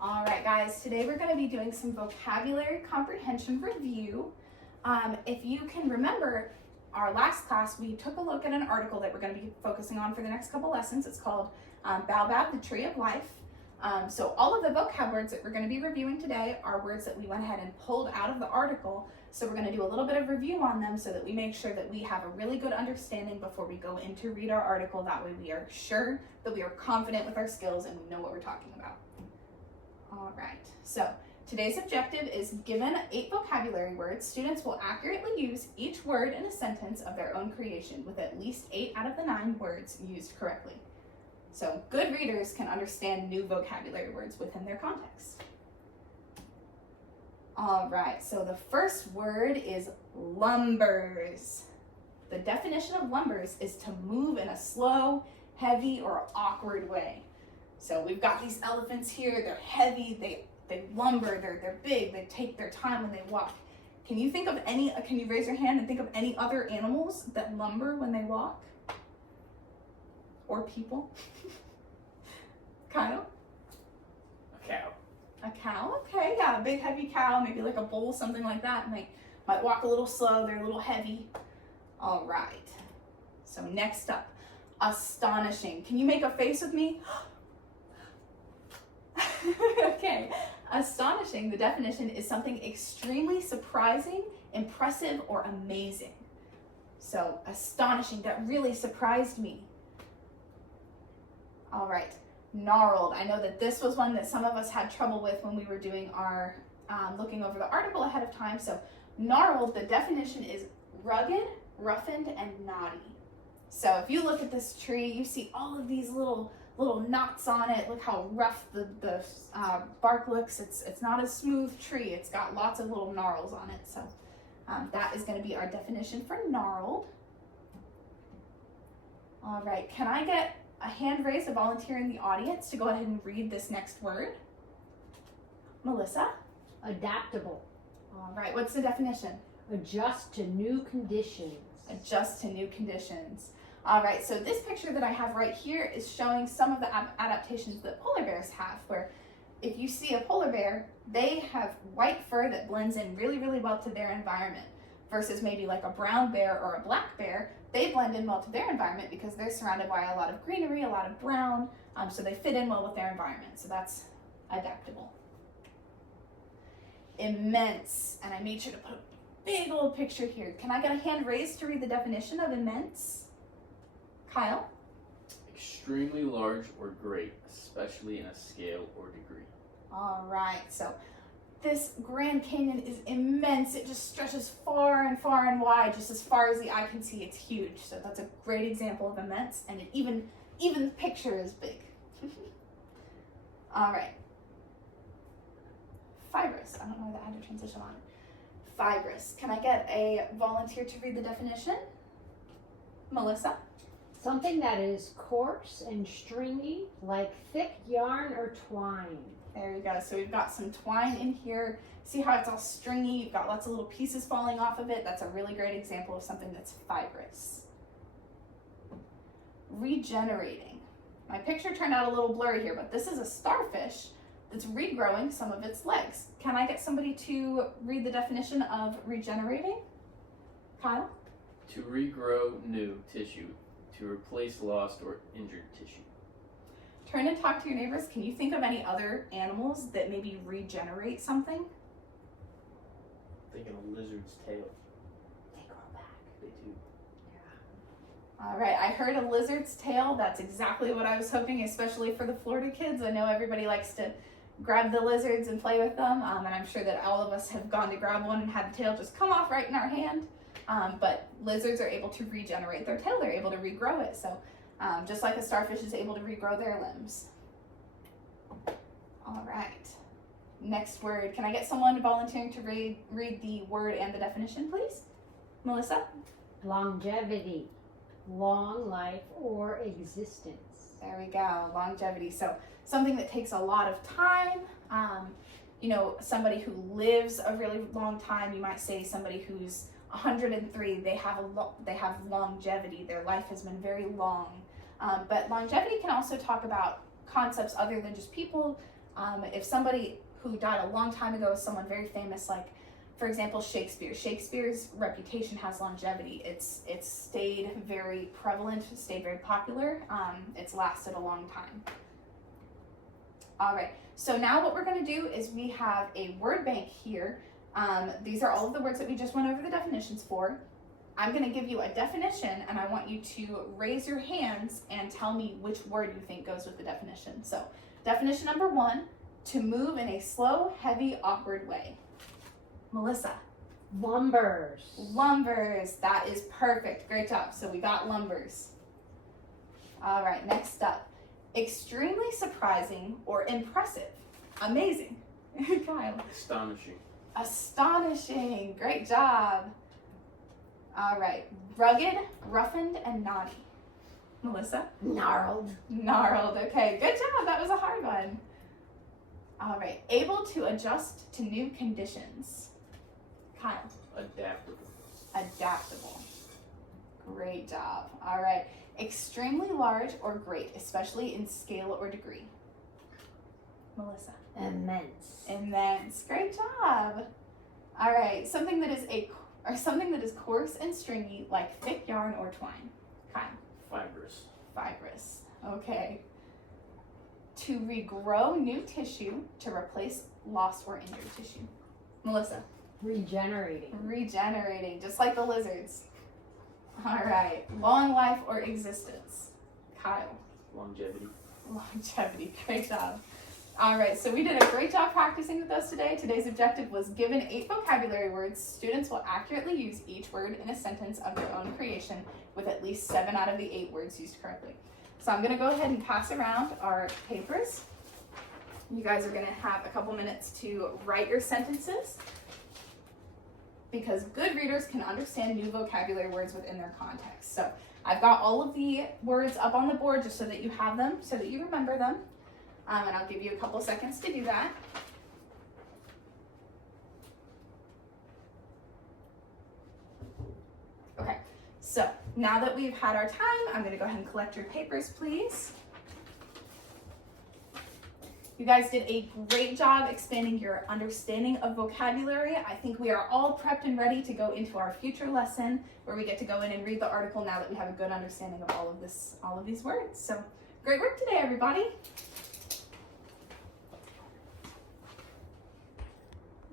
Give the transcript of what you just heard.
All right, guys, today we're going to be doing some vocabulary comprehension review. If you can remember our last class, we took a look at an article that we're going to be focusing on for the next couple lessons. It's called Baobab, the Tree of Life. So all of the vocab words that we're going to be reviewing today are words that we went ahead and pulled out of the article. So we're going to do a little bit of review on them so that we make sure that we have a really good understanding before we go in to read our article. That way we are sure that we are confident with our skills and we know what we're talking about. All right, so today's objective is given 8 vocabulary words. Students will accurately use each word in a sentence of their own creation with at least 8 out of the 9 words used correctly. So good readers can understand new vocabulary words within their context. All right, so the first word is lumbers. The definition of lumbers is to move in a slow, heavy, or awkward way. So we've got these elephants here, they're heavy, they lumber, they're big, they take their time when they walk. Can you think of any, can you raise your hand and think of any other animals that lumber when they walk? Or people? Kyle? A cow. A cow, okay, yeah, a big heavy cow, maybe like a bull, something like that, might walk a little slow, they're a little heavy. All right, so next up, astonishing. Can you make a face with me? Okay, astonishing, the definition is something extremely surprising, impressive, or amazing. So astonishing, that really surprised me. All right, gnarled. I know that this was one that some of us had trouble with when we were doing our looking over the article ahead of time. So gnarled, the definition is rugged, roughened, and knotty. So if you look at this tree, you see all of these little knots on it. Look how rough the bark looks. It's not a smooth tree. It's got lots of little gnarls on it. So that is going to be our definition for gnarled. All right, can I get a hand raise, a volunteer in the audience to go ahead and read this next word? Melissa? Adaptable. All right, what's the definition? Adjust to new conditions. Adjust to new conditions. All right, so this picture that I have right here is showing some of the adaptations that polar bears have, where if you see a polar bear, they have white fur that blends in really, really well to their environment, versus maybe like a brown bear or a black bear. They blend in well to their environment because they're surrounded by a lot of greenery, a lot of brown, so they fit in well with their environment. So that's adaptable. Immense, and I made sure to put a big old picture here. Can I get a hand raised to read the definition of immense? Kyle? Extremely large or great, especially in a scale or degree. All right, so this Grand Canyon is immense. It just stretches far and far and wide, just as far as the eye can see. It's huge. So that's a great example of immense, and even the picture is big. All right. Fibrous. I don't know why that had a transition on it. Fibrous. Can I get a volunteer to read the definition? Melissa? Something that is coarse and stringy, like thick yarn or twine. There you go. So we've got some twine in here. See how it's all stringy? You've got lots of little pieces falling off of it. That's a really great example of something that's fibrous. Regenerating. My picture turned out a little blurry here, but this is a starfish that's regrowing some of its legs. Can I get somebody to read the definition of regenerating? Kyle? To regrow new tissue, to replace lost or injured tissue. Turn and talk to your neighbors. Can you think of any other animals that maybe regenerate something? Thinking a lizard's tail. They grow back. They do. All right, I heard a lizard's tail. That's exactly what I was hoping, especially for the Florida kids. I know everybody likes to grab the lizards and play with them, and I'm sure that all of us have gone to grab one and had the tail just come off right in our hand. But lizards are able to regenerate their tail. They're able to regrow it. So just like a starfish is able to regrow their limbs. All right, next word. Can I get someone volunteering to read the word and the definition, please? Melissa? Longevity. Long life or existence. There we go, longevity. So something that takes a lot of time. You know, somebody who lives a really long time, you might say somebody who's 103, they have longevity. Their life has been very long. But longevity can also talk about concepts other than just people. If somebody who died a long time ago is someone very famous, like, for example, Shakespeare. Shakespeare's reputation has longevity. It's stayed very prevalent, stayed very popular. It's lasted a long time. All right, so now what we're gonna do is we have a word bank here. These are all of the words that we just went over the definitions for. I'm gonna give you a definition and I want you to raise your hands and tell me which word you think goes with the definition. So, definition number 1, to move in a slow, heavy, awkward way. Melissa. Lumbers. Lumbers, that is perfect, great job. So we got lumbers. All right, next up. Extremely surprising or impressive. Amazing. Kyle. Astonishing. Astonishing, great job. All right, rugged, roughened, and naughty. Melissa? Gnarled. Gnarled, okay, good job, that was a hard one. All right, able to adjust to new conditions. Kyle? Adaptable. Adaptable. Great job. All right, extremely large or great, especially in scale or degree. Melissa? Immense. Immense. Great job. All right, something that is coarse and stringy, like thick yarn or twine. Kyle? Fibrous. Fibrous. Okay. To regrow new tissue to replace lost or injured tissue. Melissa? Regenerating. Regenerating, just like the lizards. All right. Long life or existence. Kyle? Longevity. Longevity. Great job. All right, so we did a great job practicing with us today. Today's objective was given 8 vocabulary words. Students will accurately use each word in a sentence of their own creation with at least 7 out of the 8 words used correctly. So I'm gonna go ahead and pass around our papers. You guys are gonna have a couple minutes to write your sentences because good readers can understand new vocabulary words within their context. So I've got all of the words up on the board just so that you have them, so that you remember them. And I'll give you a couple seconds to do that. Okay, so now that we've had our time, I'm gonna go ahead and collect your papers, please. You guys did a great job expanding your understanding of vocabulary. I think we are all prepped and ready to go into our future lesson where we get to go in and read the article now that we have a good understanding of all of these words. So great work today, everybody.